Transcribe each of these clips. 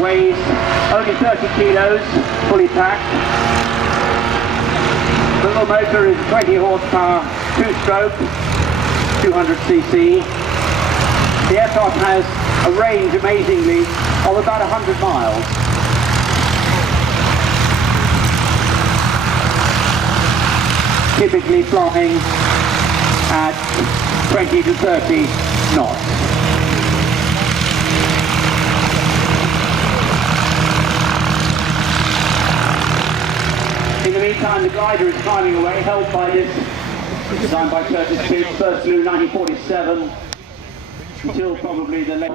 weighs only 30 kilos, fully packed. The little motor is 20 horsepower, 2-stroke, 200cc. The aircraft has a range, amazingly, of about 100 miles. Typically flying at 20 to 30 knots. In the meantime, the glider is climbing away, held by this, designed by Curtis Pitts, first flew 1947, until probably the late.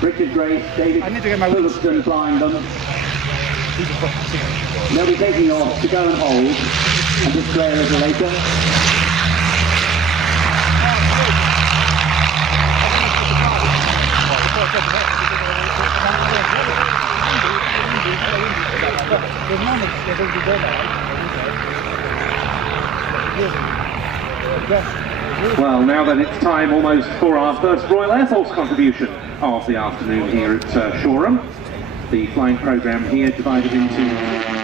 Richard Grace, David Phillipson flying them. They'll be taking off to go and hold and declare as a later. Well, now then it's time almost for our first Royal Air Force contribution of the afternoon here at Shoreham. The flying programme here divided into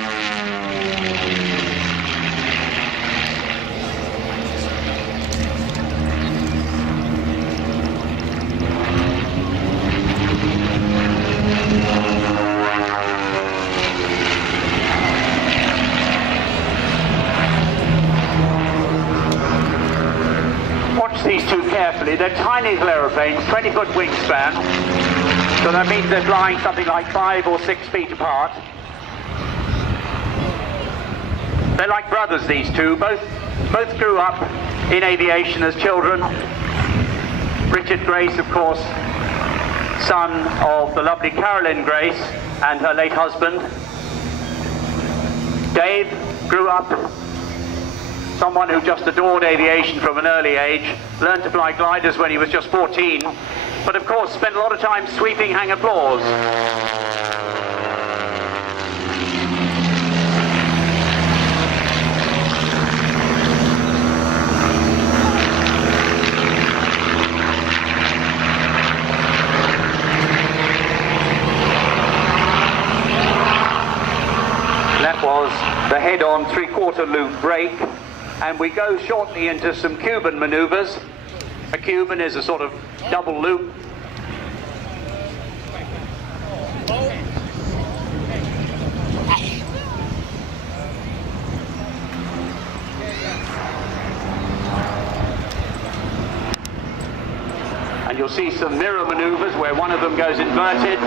these two carefully. They're tiny little aeroplanes, 20-foot wingspan, so that means they're flying something like 5 or 6 feet apart. They're like brothers, these two. Both grew up in aviation as children. Richard Grace, of course, son of the lovely Carolyn Grace and her late husband. Dave grew up someone who just adored aviation from an early age, learned to fly gliders when he was just 14, but of course spent a lot of time sweeping hangar floors. That was the head-on 3/4 loop brake. And we go shortly into some Cuban maneuvers. A Cuban is a sort of double loop. And you'll see some mirror maneuvers where one of them goes inverted.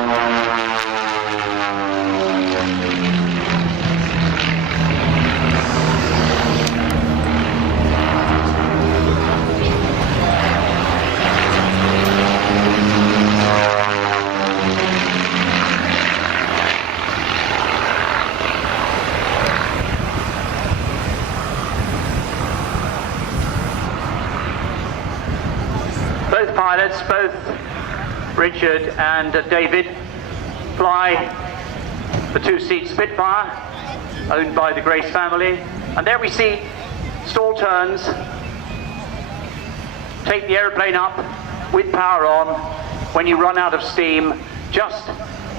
Both pilots, both Richard and David, fly the 2-seat Spitfire, owned by the Grace family. And there we see stall turns, take the aeroplane up with power on when you run out of steam, just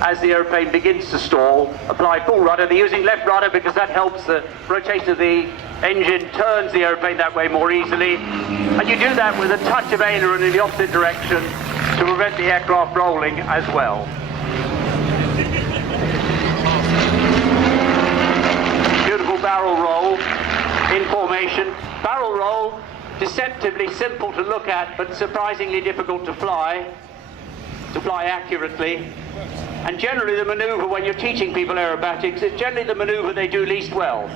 as the aeroplane begins to stall. Apply full rudder. They're using left rudder because that helps the rotation of the engine, turns the aeroplane that way more easily. And you do that with a touch of aileron in the opposite direction to prevent the aircraft rolling as well. Beautiful barrel roll in formation. Barrel roll, deceptively simple to look at, but surprisingly difficult to fly accurately. And generally the maneuver, when you're teaching people aerobatics, is generally the maneuver they do least well.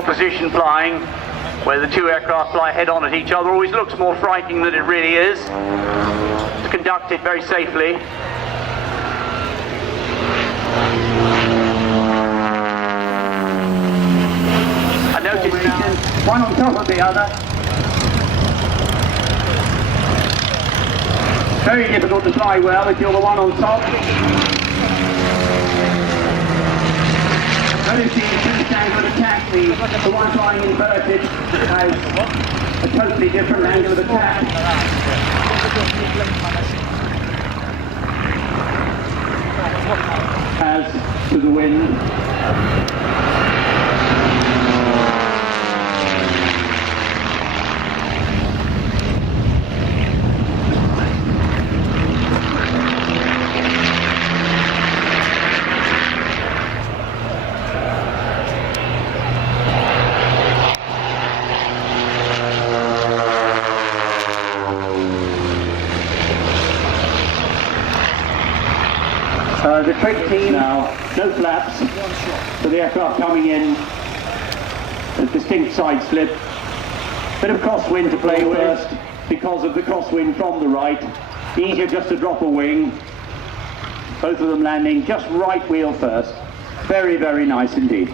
opposition flying, where the two aircraft fly head-on at each other, always looks more frightening than it really is. It's conducted very safely. I noticed now, one on top of the other. Very difficult to fly well if you're the one on top. Notice the increased angle of attack. The one flying inverted has a totally different angle of attack. As to the wind. The TRIG team now, no flaps, so the aircraft coming in, a distinct side slip, bit of crosswind to play with because of the crosswind from the right, easier just to drop a wing, both of them landing just right wheel first, very, very nice indeed.